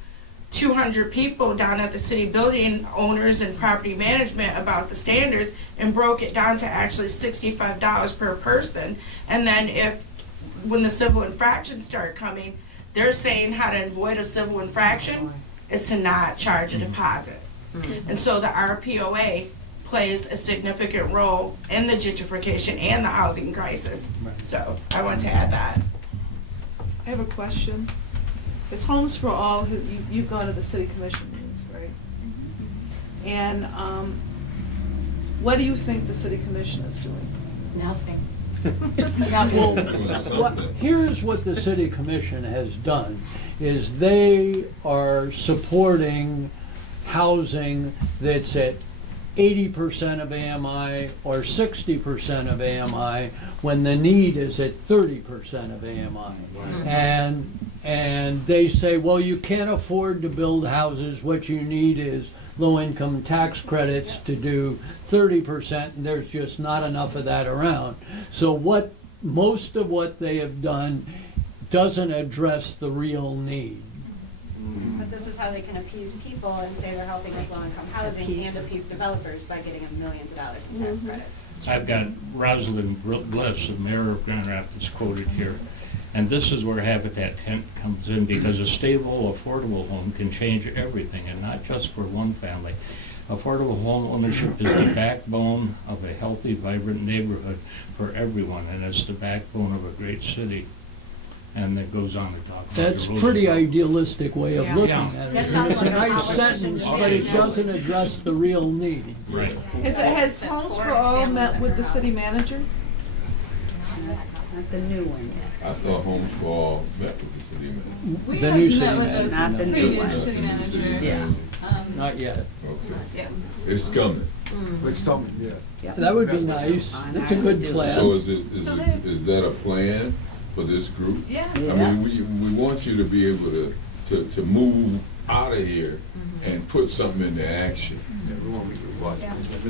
200 people down at the city building owners and property management about the standards and broke it down to actually $65 per person. And then when the civil infractions start coming, they're saying how to avoid a civil infraction is to not charge a deposit. And so the RPOA plays a significant role in the gentrification and the housing crisis. So I want to add that. I have a question. It's Homes for All, you've gone to the city commission meetings, right? And what do you think the city commission is doing? Nothing. Well, here's what the city commission has done, is they are supporting housing that's at 80% of AMI or 60% of AMI when the need is at 30% of AMI. And they say, well, you can't afford to build houses, what you need is low-income tax credits to do 30%, and there's just not enough of that around. So most of what they have done doesn't address the real need. But this is how they can appease people and say they're helping with low-income housing and appease developers by getting them millions of dollars in tax credits. I've got Rosalind Bliss, the mayor of Grand Rapids, quoted here. And this is where Habitat Tent comes in, because a stable, affordable home can change everything, and not just for one family. Affordable home ownership is the backbone of a healthy, vibrant neighborhood for everyone, and it's the backbone of a great city. And it goes on to talk about That's the pretty Roosevelt. idealistic way of looking Yeah. at That it. sounds It's a like a nice politician. sentence, but it doesn't address the real need. Right. Has Homes for All met with the city manager? Not the new one I thought Homes for All met with the city manager. We The have new met city with manager. Not the new previous one. city manager. Yeah. Not yet. Okay. Yeah. It's coming. Which some, yes. Yeah. That would be nice. That's a good So plan. is that a plan for this group? Yeah. I mean, we want you to be able to move out of here and put something into action.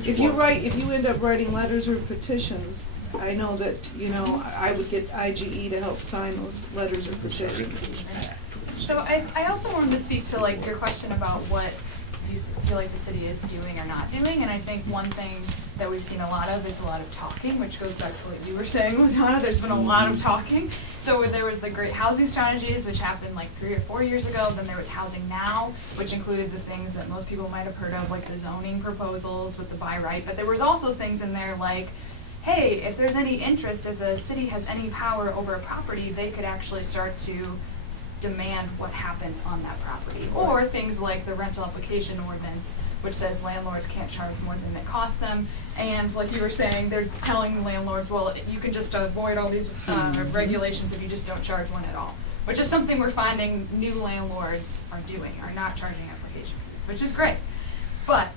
If you end up writing letters or petitions, I know that, you know, I would get IGE to help sign those letters or petitions. So I also wanted to speak to like your question about what you feel like the city is doing or not doing, and I think one thing that we've seen a lot of is a lot of talking, which goes back to what you were saying, Ladonna. There's been a lot of talking. So there was the Great Housing Strategies, which happened like 3 or 4 years ago. Then there was Housing Now, which included the things that most people might have heard of, like the zoning proposals with the buy right. But there was also things in there like, hey, if there's any interest, if the city has any power over a property, they could actually start to demand what happens on that property. Or things like the rental application ordinance, which says landlords can't charge more than it costs them. And like you were saying, they're telling landlords, well, you can just avoid all these regulations if you just don't charge one at all. Which is something we're finding new landlords are doing, are not charging application fees, which is great. But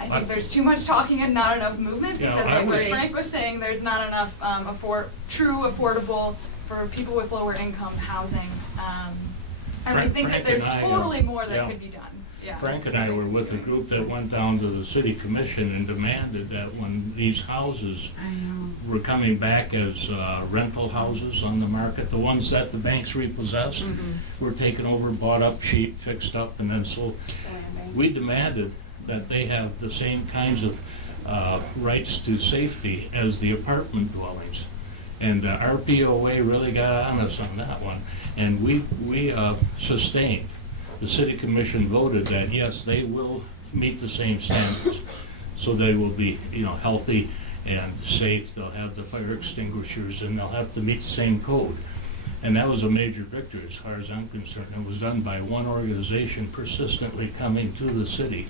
I think there's too much talking and not enough movement, because like what Frank was saying, there's not enough true affordable for people with lower income housing. And we think that there's totally more that could be done. Yeah. Frank and I were with a group that went down to the city commission and demanded that when these houses were coming back as rental houses on the market, the ones that the banks repossessed were taken over, bought up cheap, fixed up, and then sold. We demanded that they have the same kinds of rights to safety as the apartment dwellings. And RPOA really got on us on that one. And we sustained. The city commission voted that, yes, they will meet the same standards. So they will be, you know, healthy and safe. They'll have the fire extinguishers, and they'll have to meet the same code. And that was a major victory as far as I'm concerned. It was done by one organization persistently coming to the city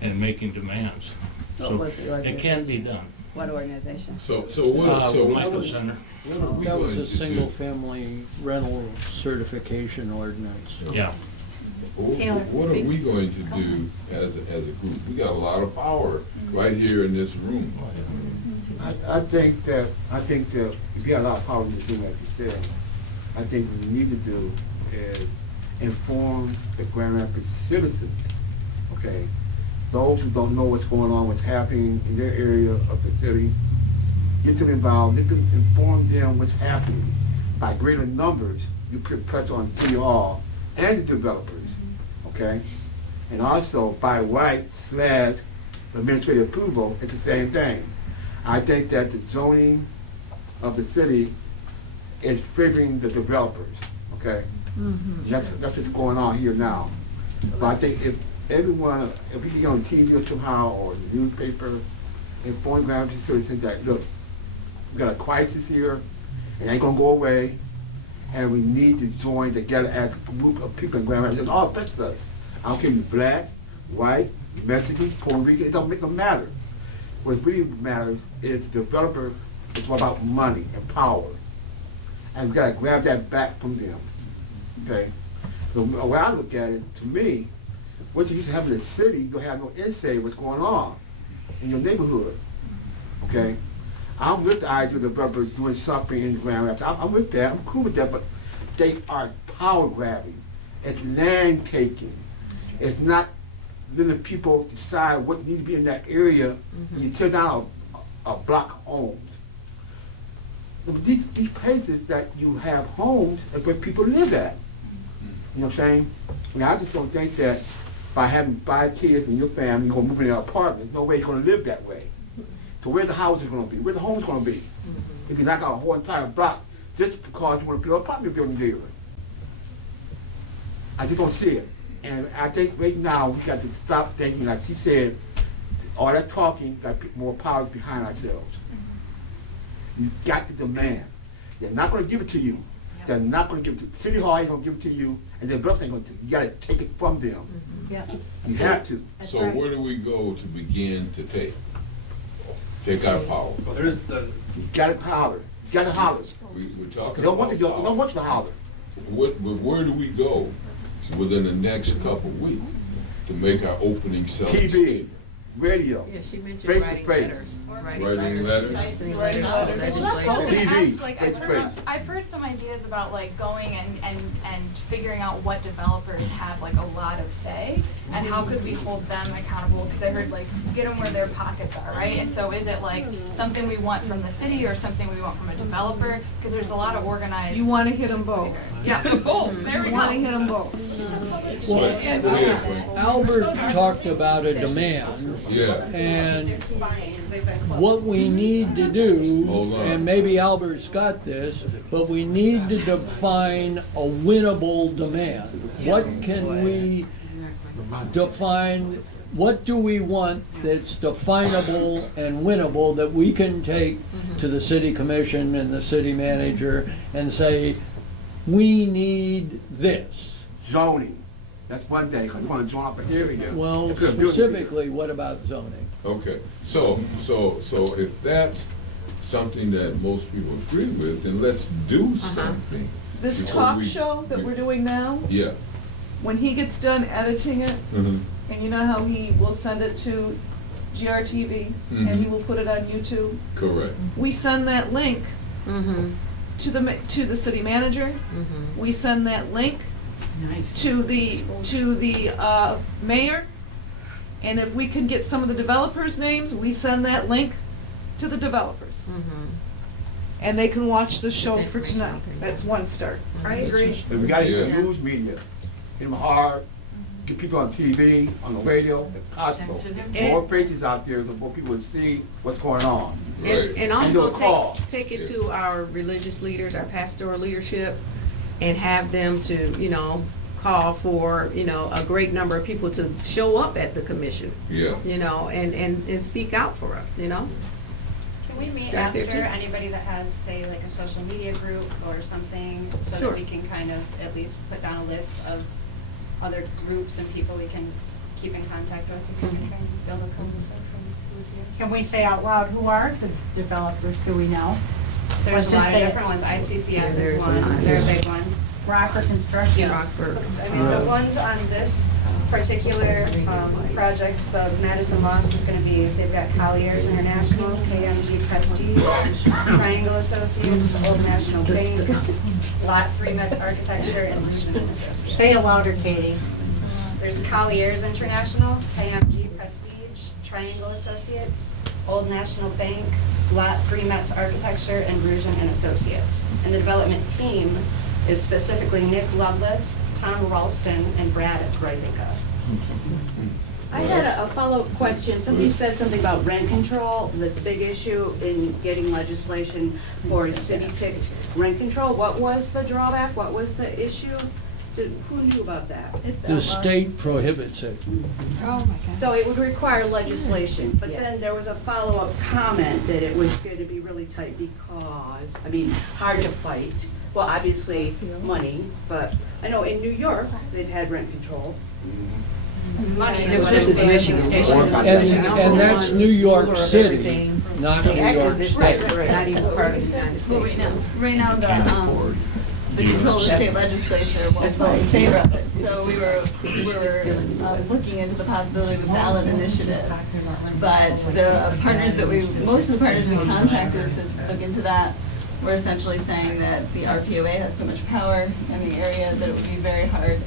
and making demands. So it can be done. What organization? So what? Michael Center. That was a single-family rental certification ordinance. Yeah. What are we going to do as a group? We got a lot of power right here in this room. I think that if you got a lot of power in this room, like you said, I think what we need to do is inform the Grand Rapids citizens, okay? Those who don't know what's going on, what's happening in their area of the city, get them involved, let them inform them what's happening. By greater numbers, you put pressure on City Hall and the developers, okay? And also by right/administrative approval, it's the same thing. I think that the zoning of the city is favoring the developers, okay? That's what's going on here now. So I think if we can get on TV or somehow, or the newspaper, inform Grand Rapids citizens that, look, we got a crisis here, it ain't gonna go away, and we need to join together as a group of people in Grand Rapids. It all affects us. I don't care if you're black, white, Mexican, Puerto Rican, it don't make them matter. What really matters is the developer, it's all about money and power. And we gotta grab that back from them, okay? So when I look at it, to me, what you used to have in the city, you don't have no insight what's going on in your neighborhood, okay? I'm with the idea of the developers doing something in Grand Rapids. I'm with that, I'm cool with that, but they are power grabbing. It's land taking. It's not letting people decide what needs to be in that area. You tear down a block of homes. These places that you have homes is where people live at. You know what I'm saying? I mean, I just don't think that by having 5 kids in your family, you're gonna move in an apartment. No way you're gonna live that way. So where's the houses gonna be? Where's the homes gonna be? If you knock out a whole entire block just because you wanna build an apartment building there. I just don't see it. And I think right now we got to stop thinking, like she said, all that talking, got to put more powers behind ourselves. You got to demand. They're not going to give it to you. They're not going to give it to you. City Hall ain't going to give it to you, and the developers ain't going to. You got to take it from them. You have to. So where do we go to begin to take our power? Well, there's the. You got to holler. You got to holler. We're talking Don't about want to, don't want you to holler. But where do we go within the next couple of weeks to make our opening selling TV. statement? radio. Yeah, she mentioned Face to writing face. letters. Writing letters? Sending Writing letters to letters. Well, that's what I was legislators. gonna TV, ask, like, face to face. I've heard some ideas about like going and figuring out what developers have like a lot of say, and how could we hold them accountable, because I heard like, get them where their pockets are, right? And so is it like something we want from the city or something we want from a developer? Because there's a lot of organized. You wanna hit them both. Yeah, so both, there we You go. wanna hit them both. Well, Albert talked about a demand, Yeah. and what we need to do, Hold on. and maybe Albert's got this, but we need to define a winnable demand. What can we define, what do we want that's definable and winnable that we can take to the city commission and the city manager and say, we need this? Zoning, that's one thing, because you want to zone up an area. Well, You couldn't do it. specifically, what about zoning? Okay, so if that's something that most people agree with, then let's do something. This Because talk we- show that we're doing now, Yeah. when he gets done editing it, Mhm. and you know how he will send it to GRTV, and he Mhm. will put it on YouTube, Correct. we send that link Mm-hmm, to the city manager, mm-hmm. we send that link Nice. to the mayor, and if we can get some of the developers' names, we send that link to the developers. Mm-hmm. And they can watch the show for Information tonight. out there. That's one start. I agree. But we gotta hit Yeah. the news media, hit them hard, get people on TV, on the radio, if possible. Send to them. More faces out there, so more people will see what's going on. Right. And And do also a call. take it Yeah. to our religious leaders, our pastoral leadership, and have them to, call for, a great number of people to show up at the commission, Yeah. and speak out for us, Can we meet Start there, after, too. anybody that has, say, like a social media group or something, so Sure. that we can kind of at least put down a list of other groups and people we can keep in contact with, if we can try and build a coalition from who's here? Can we say out loud, who are the developers, do we know? There's Let's a just lot of say it. different ones, ICCF There's is a lot, one, they're a yeah. big one. Rocker Construction. Rockford. I mean, the ones on this particular project, the Madison Loft is gonna be, they've got Colliers International, KMG Prestige, Triangle Associates, the Old National Bank, Lot 3 Metz Architecture, and Lehman and Associates. Say it louder, Katie. There's Colliers International, KMG Prestige, Triangle Associates, Old National Bank, Lot 3 Metz Architecture, and Bruges and Associates. And the development team is specifically Nick Lovelace, Tom Ralston, and Brad Reisinger. I had a follow-up question. Somebody said something about rent control, the big issue in getting legislation for city-picked rent control. What was the drawback? What was the issue? Who knew about that? The state prohibits it. Oh, my God. So it would require legislation, but then Yes. there was a follow-up comment that it was going to be really tight because, hard to fight. Well, obviously, money, but I know in New York, they've had rent control. Money It is was what just it's a mission station. station. And that's New York City, not New The York acquisition, State. not even part of the United Well, States. right now, the control of the state legislature won't vote in favor of it. So we were looking into the possibility of a ballot initiative. But the partners most of the partners we contacted to look into that were essentially saying that the RPOA has so much power in the area that it would be very hard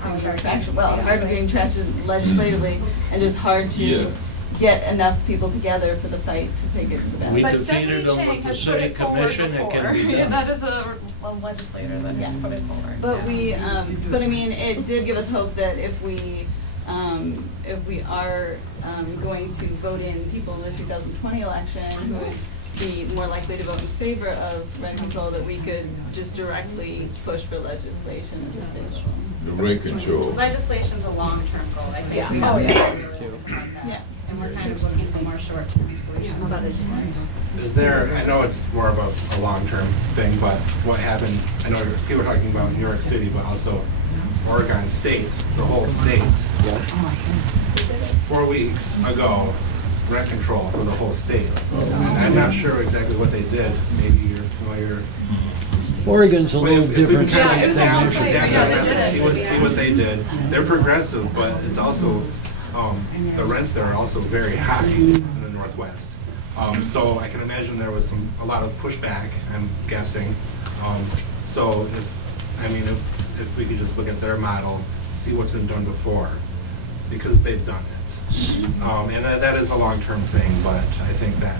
hard to gain traction legislatively, and just hard to get enough people together for the fight to take it to the ballot. We But defeated Stephanie them Chang with the has put city it forward commission, it before. can be Yeah, done. that is a legislator that has put it forward. But but I mean, it did give us hope that if we are going to vote in people in the 2020 election who would be more likely to vote in favor of rent control, that we could just directly push for legislation at the state level. The rent control. Legislation's a long-term goal, I think. Yeah. We Oh, have to yeah. be realistic about that. Yeah. And we're kind of looking for more short-term solutions. About a 10. Is there, I know it's more of a long-term thing, but what happened, I know people are talking about New York City, but also Oregon State, the whole state. 4 weeks ago, rent control for the whole state. And I'm not sure exactly what they did, maybe you're familiar. Oregon's a little If we different could state kinda than look Michigan. at that, see what they did. They're progressive, but it's also the rents there are also very high in the Northwest. So I can imagine there was a lot of pushback, I'm guessing. So if we could just look at their model, see what's been done before, because they've done it. And that is a long-term thing, but I think that,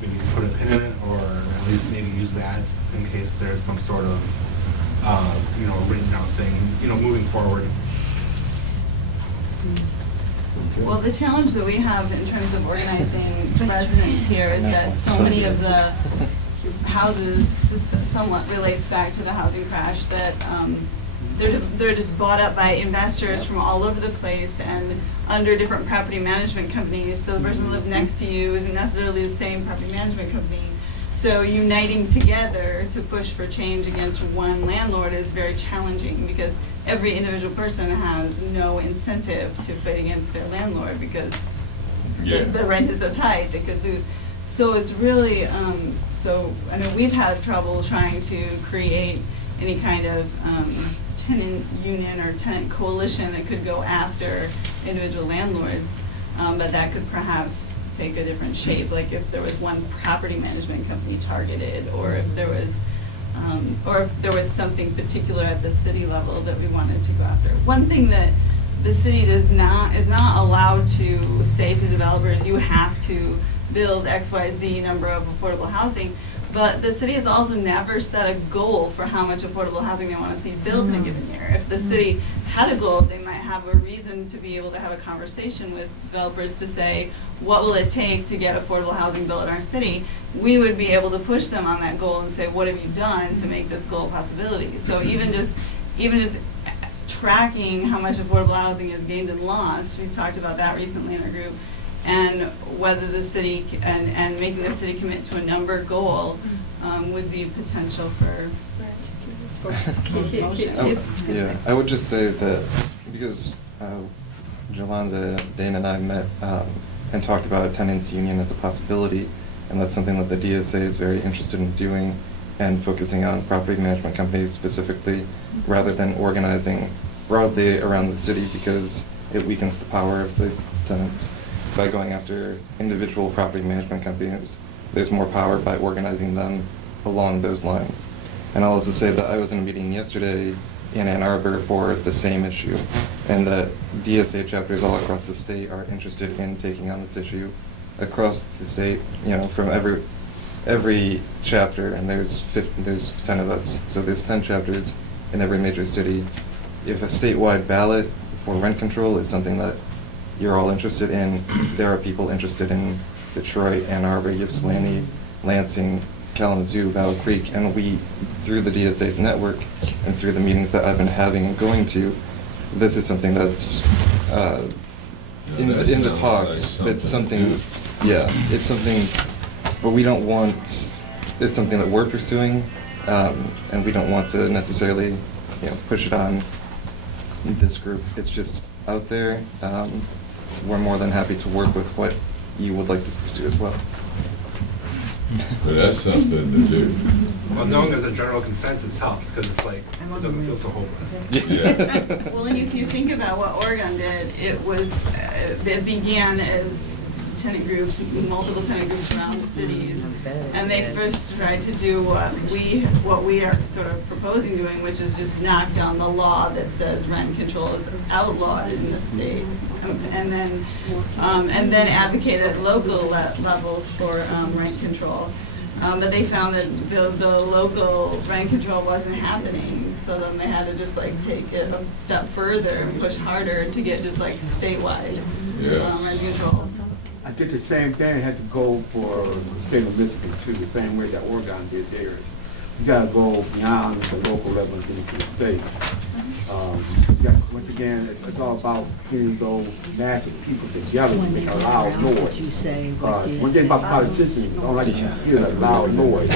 maybe put a pin in it, or at least maybe use that in case there's some sort of, written down thing, moving forward. Well, the challenge that we have in terms of organizing residents here is that so many of the houses, this somewhat relates back to the housing crash, that they're just bought up by investors from all over the place and under different property management companies. So the person who lives next to you isn't necessarily the same property management company. So uniting together to push for change against one landlord is very challenging, because every individual person has no incentive to fight against their landlord, because the rent is so tight they could lose. So it's really, we've had trouble trying to create any kind of tenant union or tenant coalition that could go after individual landlords, but that could perhaps take a different shape, like if there was one property management company targeted, or if there was something particular at the city level that we wanted to go after. One thing that the city is not allowed to say to developers, you have to build XYZ number of affordable housing, but the city has also never set a goal for how much affordable housing they want to see built in a given year. If the city had a goal, they might have a reason to be able to have a conversation with developers to say, what will it take to get affordable housing built in our city? We would be able to push them on that goal and say, what have you done to make this goal a possibility? So even just tracking how much affordable housing is gained and lost, we talked about that recently in our group, and whether the city, and making the city commit to a number goal would be potential for yeah, I would just say that because Jolanda, Dana, and I met and talked about a tenants union as a possibility, and that's something that the DSA is very interested in doing, and focusing on property management companies specifically, rather than organizing broadly around the city, because it weakens the power of the tenants. By going after individual property management companies, there's more power by organizing them along those lines. And I'll also say that I was in a meeting yesterday in Ann Arbor for the same issue, and that DSA chapters all across the state are interested in taking on this issue across the state, from every chapter, and there's 10 of us, so there's 10 chapters in every major city. If a statewide ballot for rent control is something that you're all interested in, there are people interested in Detroit, Ann Arbor, Ypsilanti, Lansing, Kalamazoo, Battle Creek, and we, through the DSA's network and through the meetings that I've been having and going to, this is something that's in the talks. It's something, it's something, but we don't want, it's something that we're pursuing, and we don't want to necessarily, push it on this group. It's just out there. We're more than happy to work with what you would like to pursue as well. But that's something to do. Well, knowing there's a general consensus helps, because it's like, it doesn't feel so hopeless. Yeah. Well, and if you think about what Oregon did, it began as tenant groups, multiple tenant groups around the cities, and they first tried to do what we are sort of proposing doing, which is just knock down the law that says rent control is outlawed in the state, and then advocate at local levels for rent control. But they found that the local rent control wasn't happening, so then they had to just take it a step further and push harder to get just statewide rent control. I did the same thing. I had to go for the state of Michigan too, the same way that Oregon did theirs. You got to go beyond the local level into the state. Once again, it's all about getting those massive people together to make a loud noise. One thing about politicians, they don't like to hear a loud noise.